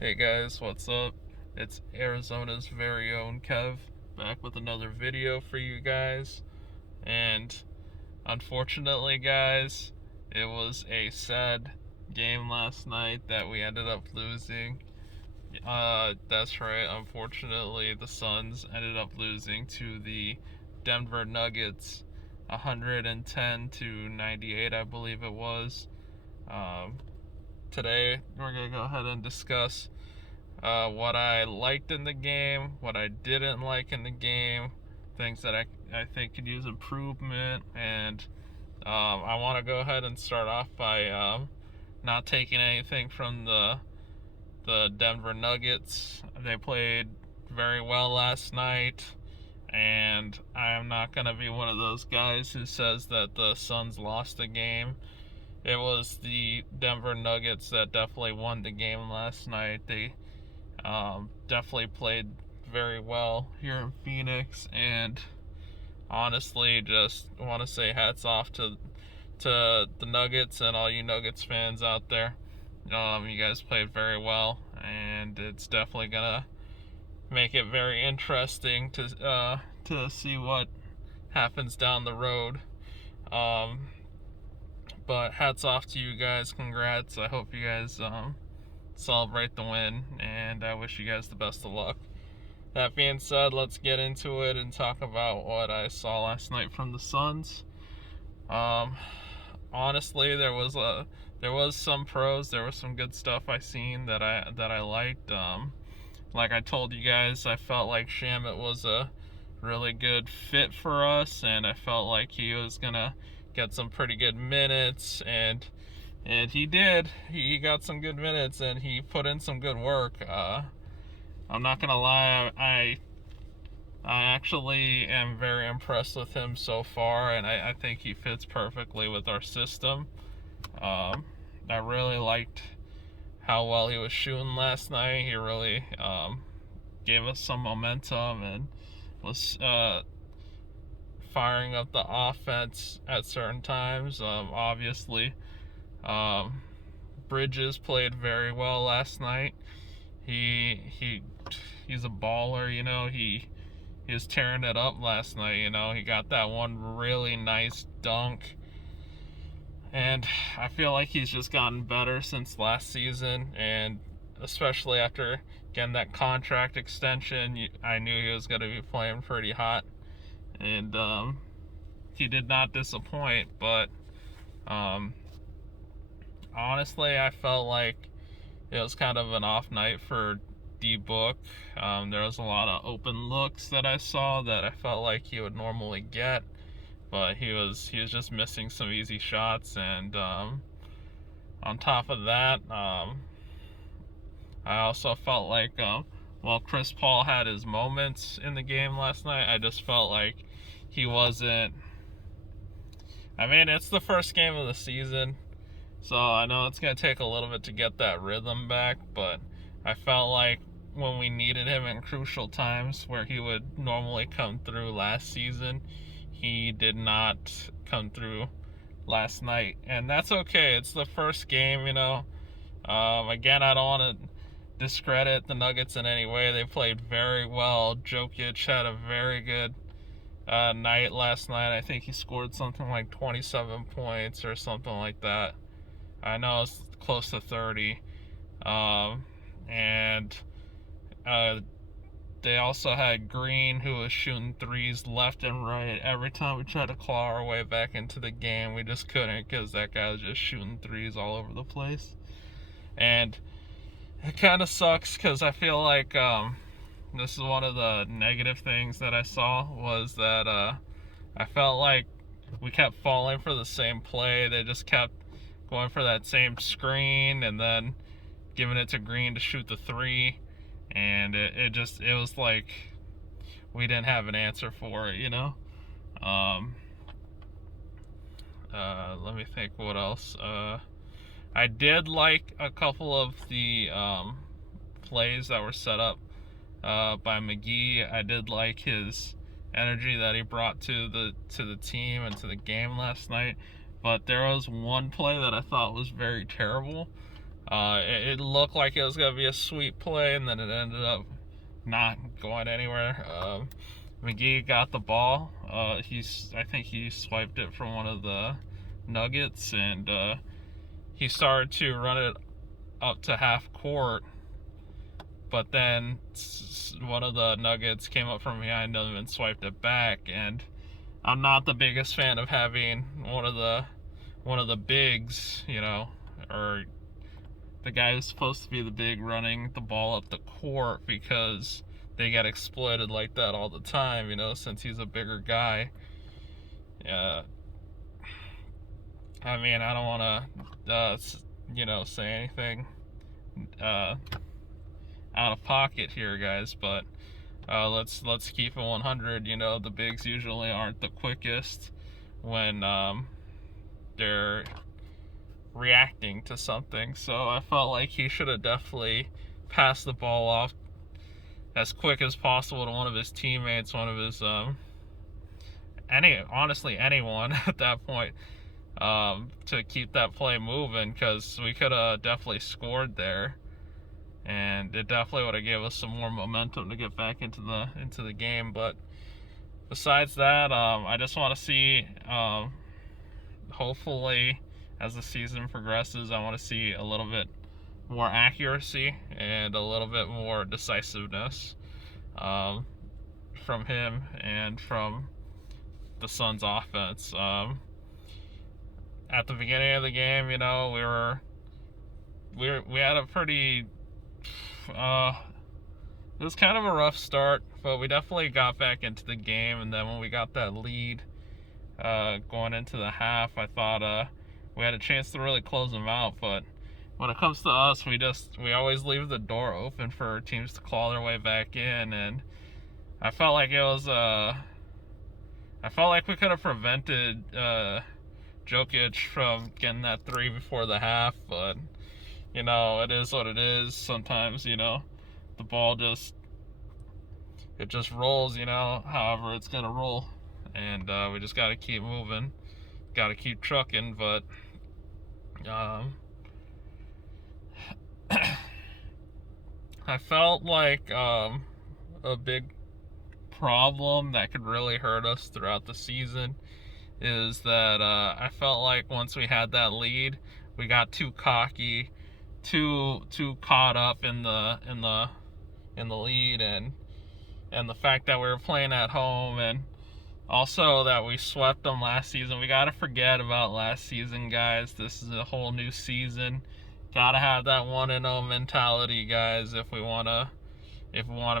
Hey guys, what's up? It's Arizona's very own Kev back with another video for you guys. And unfortunately, guys, it was a sad game last night that we ended up losing. That's right, unfortunately, the Suns ended up losing to the Denver Nuggets 110 to 98, I believe it was. Um, Today, we're going to go ahead and discuss what I liked in the game, what I didn't like in the game, things that I think could use improvement, and I want to go ahead and start off by not taking anything from the Denver Nuggets. They played very well last night, and I am not going to be one of those guys who says that the Suns lost the game. It was the Denver Nuggets that definitely won the game last night. They definitely played very well here in Phoenix, and honestly, just want to say hats off to the Nuggets and all you Nuggets fans out there. You guys played very well, and it's definitely gonna make it very interesting to see what happens down the road. Um, but hats off to you guys. Congrats. I hope you guys celebrate the win, and I wish you guys the best of luck. That being said, let's get into it and talk about what I saw last night from the Suns. Um, Honestly, there was some pros, there was some good stuff I seen that I liked. Like I told you guys, I felt like Shamit was a really good fit for us, and I felt like he was gonna get some pretty good minutes, and he did. He got some good minutes, and he put in some good work. I'm not gonna lie, I actually am very impressed with him so far, and I think he fits perfectly with our system. I really liked how well he was shooting last night. He really gave us some momentum and was firing up the offense at certain times. Obviously, um, Bridges played very well last night. He's a baller, he was tearing it up last night, he got that one really nice dunk, and I feel like he's just gotten better since last season, and especially after getting that contract extension, I knew he was going to be playing pretty hot, and he did not disappoint. But um, honestly, I felt like it was kind of an off night for D-Book. There was a lot of open looks that I saw that I felt like he would normally get, but he was just missing some easy shots. And on top of that, I also felt like while Chris Paul had his moments in the game last night, I just felt like he wasn't. I mean, it's the first game of the season, so I know it's going to take a little bit to get that rhythm back, but I felt like when we needed him in crucial times where he would normally come through last season, he did not come through last night. And that's okay. It's the first game, Again, I don't want to discredit the Nuggets in any way. They played very well. Jokic had a very good night last night. I think he scored something like 27 points or something like that. I know it's close to 30. And they also had Green, who was shooting threes left and right. Every time we tried to claw our way back into the game, we just couldn't, because that guy was just shooting threes all over the place. And it kind of sucks, because I feel like this is one of the negative things that I saw, was that I felt like we kept falling for the same play. They just kept going for that same screen and then giving it to Green to shoot the three, and it was like we didn't have an answer for it. Let me think what else. I did like a couple of the plays that were set up by McGee. I did like his energy that he brought to the team and to the game last night. But there was one play that I thought was very terrible. It looked like it was gonna be a sweet play, and then it ended up not going anywhere. McGee got the ball. I think he swiped it from one of the Nuggets, and he started to run it up to half court. But then one of the Nuggets came up from behind him and swiped it back. And I'm not the biggest fan of having one of the bigs, or the guy who's supposed to be the big running the ball up the court, because they get exploited like that all the time, since he's a bigger guy. I mean, I don't want to, say anything out of pocket here, guys, but let's keep it 100. The bigs usually aren't the quickest when they're reacting to something, so I felt like he should have definitely passed the ball off as quick as possible to one of his teammates, one of his anyone at that point, to keep that play moving, because we could have definitely scored there, and it definitely would have gave us some more momentum to get back into the game. But besides that, I just want to see, hopefully, as the season progresses, I want to see a little bit more accuracy and a little bit more decisiveness from him and from the Suns offense. At the beginning of the game, we had a pretty it was kind of a rough start, but we definitely got back into the game. And then when we got that lead going into the half, I thought we had a chance to really close them out. But when it comes to us, we always leave the door open for teams to claw their way back in, and I felt like we could have prevented Jokic from getting that three before the half. But it is what it is. Sometimes the ball just rolls, however it's gonna roll, and we just got to keep moving, got to keep trucking. But I felt like a big problem that could really hurt us throughout the season is that I felt like once we had that lead, we got too cocky, too caught up in the lead, and the fact that we were playing at home, and also that we swept them last season. We got to forget about last season, guys. This is a whole new season. Gotta have that 1-0 mentality, guys, if we wanna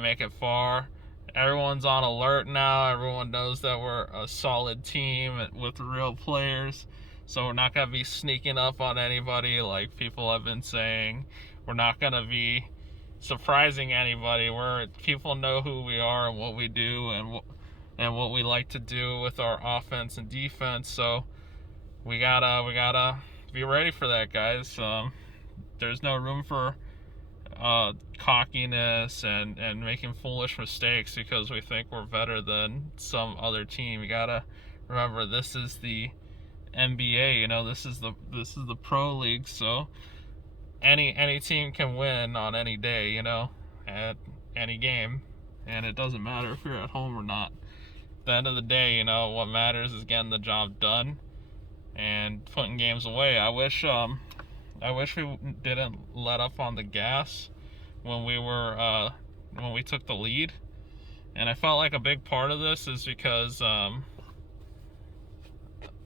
make it far. Everyone's on alert now. Everyone knows that we're a solid team with real players, so we're not gonna be sneaking up on anybody like people have been saying. We're not gonna be surprising anybody. People know who we are and what we do and what we like to do with our offense and defense. So we gotta be ready for that, guys. There's no room for cockiness and making foolish mistakes because we think we're better than some other team. You gotta remember, this is the NBA. This is the pro league. So any team can win on any day. At any game, and it doesn't matter if you're at home or not. At the end of the day, what matters is getting the job done and putting games away. I wish we didn't let up on the gas when we took the lead. And I felt like a big part of this is because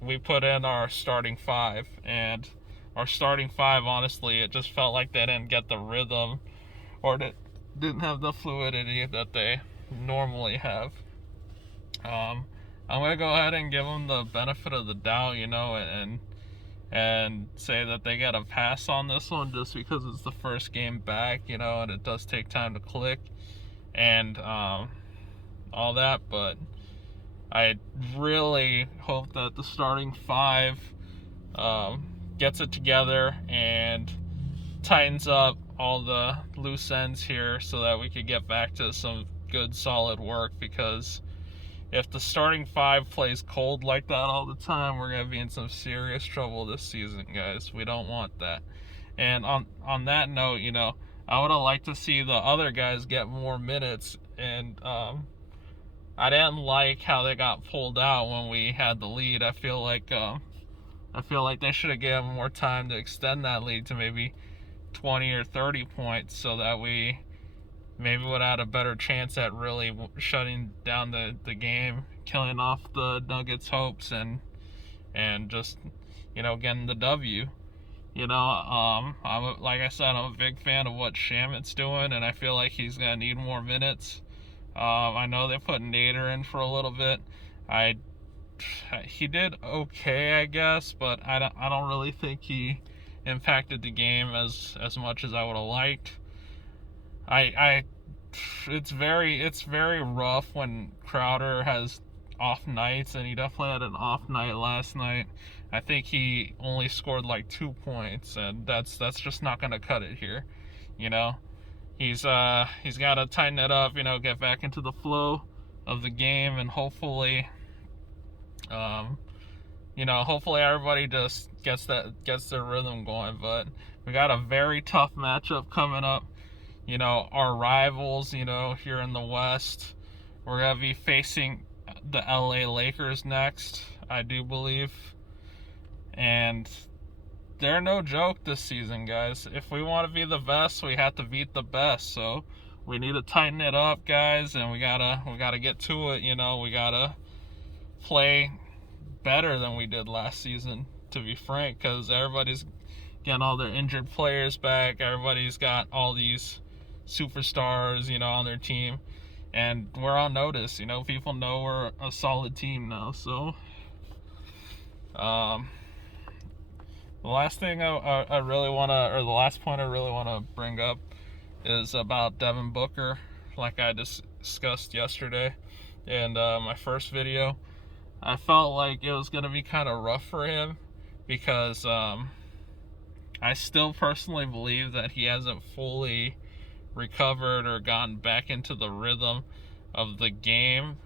we put in our starting five, and our starting five, honestly, it just felt like they didn't get the rhythm, or didn't have the fluidity that they normally have. I'm gonna go ahead and give them the benefit of the doubt, and say that they got a pass on this one just because it's the first game back, and it does take time to click and all that. But I really hope that the starting five gets it together and tightens up all the loose ends here so that we could get back to some good solid work, because if the starting five plays cold like that all the time, we're going to be in some serious trouble this season, guys. We don't want that. And on that note, I would have liked to see the other guys get more minutes, and I didn't like how they got pulled out when we had the lead. I feel like they should have given more time to extend that lead to maybe 20 or 30 points, so that we maybe would have had a better chance at really shutting down the game, killing off the Nuggets' hopes, and just getting the W. Like I said, I'm a big fan of what Shamit's doing, and I feel like he's gonna need more minutes. I know they put Nader in for a little bit. He did okay, I guess, but I don't really think he impacted the game as much as I would have liked. It's very rough when Crowder has off nights, and he definitely had an off night last night. I think he only scored like 2 points, and that's just not gonna cut it here. He's got to tighten it up, get back into the flow of the game, and hopefully hopefully everybody just gets their rhythm going. But we got a very tough matchup coming up. Our rivals, here in the West, we're gonna be facing the LA Lakers next, I do believe. And they're no joke this season, guys. If we want to be the best, we have to beat the best. So we need to tighten it up, guys, and we gotta get to it. We gotta play better than we did last season, to be frank, because everybody's getting all their injured players back. Everybody's got all these superstars, on their team, and we're on notice. People know we're a solid team now. So the last thing I really want to, or the last point I really want to bring up is about Devin Booker, like I discussed yesterday in my first video. I felt like it was going to be kind of rough for him because I still personally believe that he hasn't fully recovered or gotten back into the rhythm of the game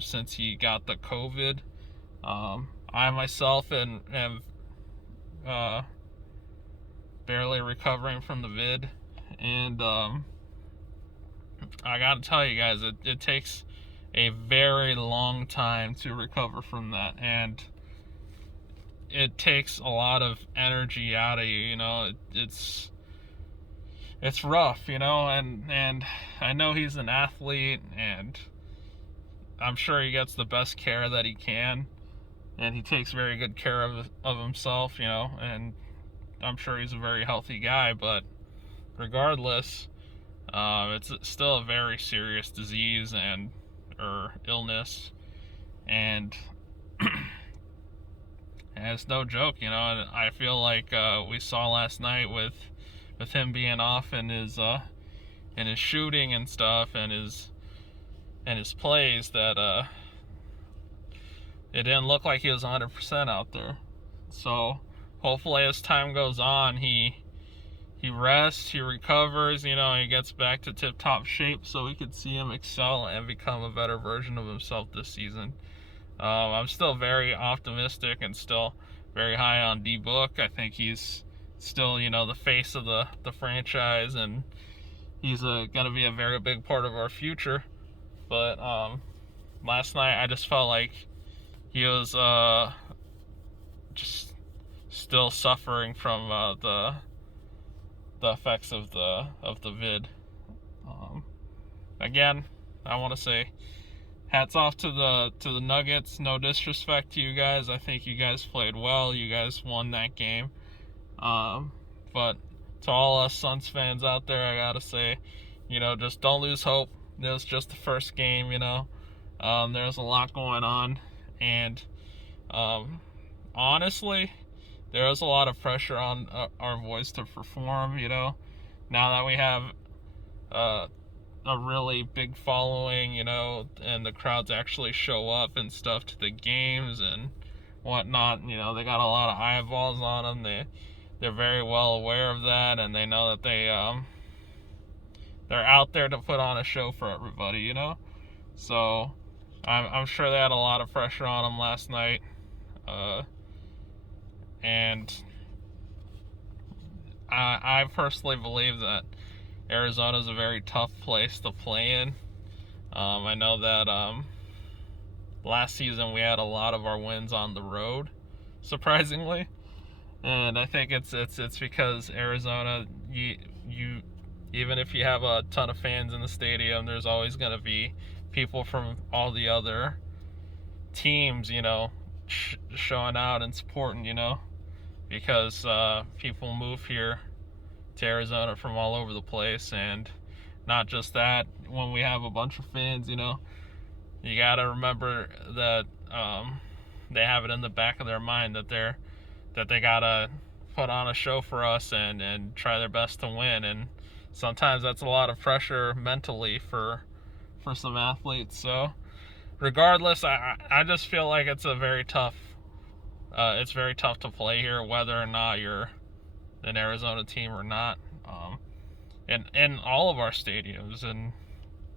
since he got the COVID. I myself am barely recovering from the vid, and I gotta tell you guys, it takes a very long time to recover from that, and it takes a lot of energy out of you. It's rough, and I know he's an athlete, and I'm sure he gets the best care that he can, and he takes very good care of himself, and I'm sure he's a very healthy guy. But regardless, it's still a very serious disease or illness, and it's no joke. And I feel like we saw last night with him being off in his shooting and stuff, and his plays, that it didn't look like he was 100% out there. So hopefully as time goes on, he rests, he recovers, he gets back to tip-top shape, so we could see him excel and become a better version of himself this season. I'm still very optimistic and still very high on D-Book. I think he's still, the face of the franchise, and he's going to be a very big part of our future. But last night I just felt like he was just still suffering from the effects of the vid. Again, I want to say hats off to the Nuggets. No disrespect to you guys. I think you guys played well. You guys won that game. But to all us Suns fans out there, I gotta say, just don't lose hope. It was just the first game. There's a lot going on, and honestly, there was a lot of pressure on our boys to perform. Now that we have a really big following, and the crowds actually show up and stuff to the games and whatnot. They got a lot of eyeballs on them. They're very well aware of that, and they know that they're out there to put on a show for everybody. So I'm sure they had a lot of pressure on them last night, and I personally believe that Arizona is a very tough place to play in. I know that last season we had a lot of our wins on the road, surprisingly, and I think it's because Arizona, you even if you have a ton of fans in the stadium, there's always going to be people from all the other teams, showing out and supporting, because people move here to Arizona from all over the place. And not just that, when we have a bunch of fans, you gotta remember that they have it in the back of their mind that they gotta put on a show for us and try their best to win. And sometimes that's a lot of pressure mentally for some athletes. So regardless, I just feel like it's very tough to play here, whether or not you're an Arizona team or not. In all of our stadiums, and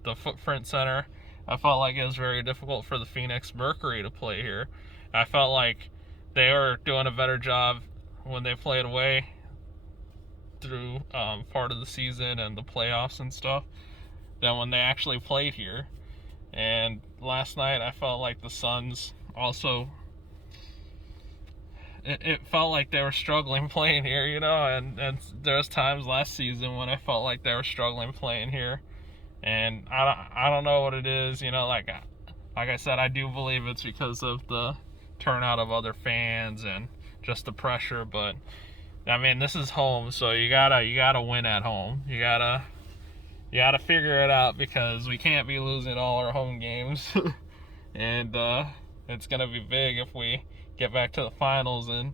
the Footprint Center, I felt like it was very difficult for the Phoenix Mercury to play here. I felt like they were doing a better job when they played away through part of the season and the playoffs and stuff than when they actually played here. And last night I felt like the Suns also, it felt like they were struggling playing here, and there's times last season when I felt like they were struggling playing here. And I don't know what it is, like I said, I do believe it's because of the turnout of other fans and just the pressure. But I mean, this is home, so you gotta win at home. You gotta figure it out, because we can't be losing all our home games. And it's gonna be big if we get back to the finals and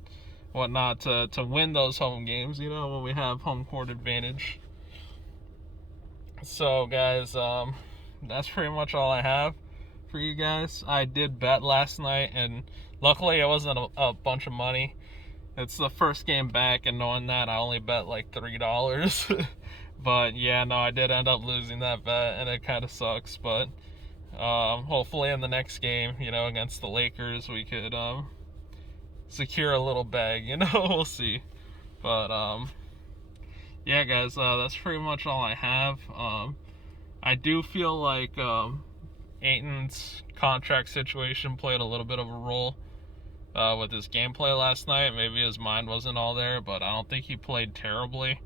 whatnot to win those home games, when we have home court advantage. So guys, that's pretty much all I have for you guys. I did bet last night, and luckily it wasn't a bunch of money. It's the first game back, and knowing that, I only bet like $3. But yeah, no, I did end up losing that bet, and it kind of sucks. But hopefully in the next game, against the Lakers, we could secure a little bag. We'll see. But yeah, guys, that's pretty much all I have. I do feel like Ayton's contract situation played a little bit of a role with his gameplay last night. Maybe his mind wasn't all there, but I don't think he played terribly.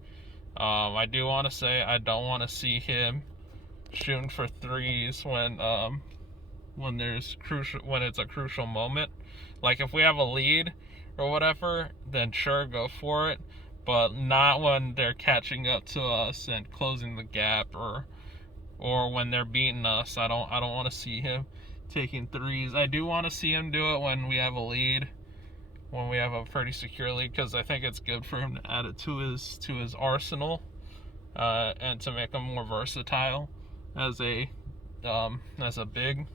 I do want to say I don't want to see him shooting for threes when it's a crucial moment. Like if we have a lead or whatever, then sure, go for it, but not when they're catching up to us and closing the gap, or when they're beating us. I don't want to see him taking threes. I do want to see him do it when we have a lead, when we have a pretty secure lead, because I think it's good for him to add it to his arsenal, and to make him more versatile as a big.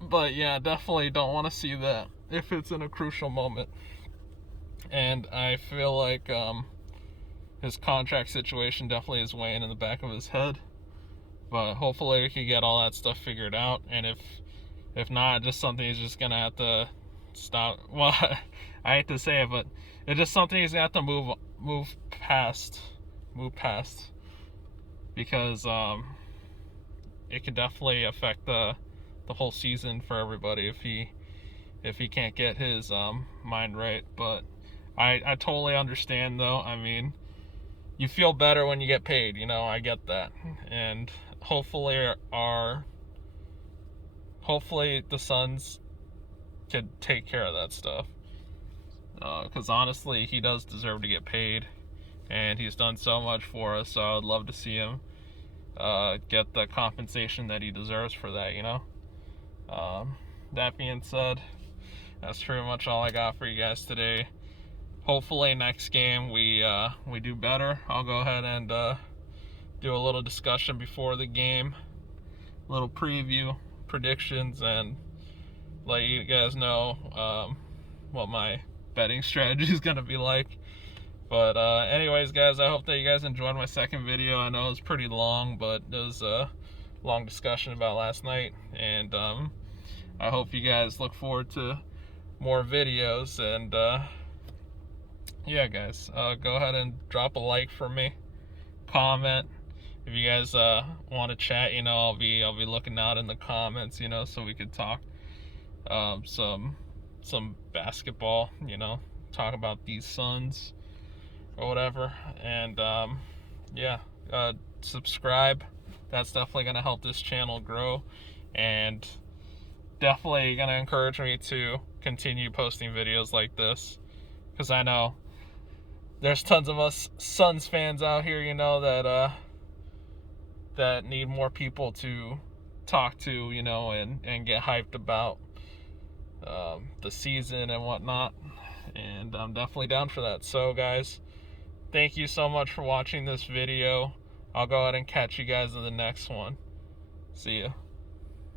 But yeah, definitely don't want to see that if it's in a crucial moment. And I feel like his contract situation definitely is weighing in the back of his head. But hopefully we can get all that stuff figured out. And if not, just something he's just gonna have to stop. Well, I hate to say it, but it's just something he's gonna have to move past, because it could definitely affect the whole season for everybody if he can't get his mind right. But I totally understand, though. I mean, you feel better when you get paid, I get that. And hopefully the Suns could take care of that stuff, because honestly, he does deserve to get paid, and he's done so much for us. So I would love to see him get the compensation that he deserves for that. That being said, that's pretty much all I got for you guys today. Hopefully next game we do better. I'll go ahead and do a little discussion before the game, a little preview, predictions, and let you guys know what my betting strategy is going to be like. But anyways, guys, I hope that you guys enjoyed my second video. I know it was pretty long, but it was a long discussion about last night. And I hope you guys look forward to more videos. And yeah, guys, go ahead and drop a like for me, comment. If you guys want to chat, I'll be looking out in the comments, so we could talk some basketball, talk about these Suns or whatever. And yeah, subscribe. That's definitely gonna help this channel grow, and definitely gonna encourage me to continue posting videos like this, because I know there's tons of us Suns fans out here, that need more people to talk to, and get hyped about the season and whatnot. And I'm definitely down for that. So, guys, thank you so much for watching this video. I'll go ahead and catch you guys in the next one. See ya.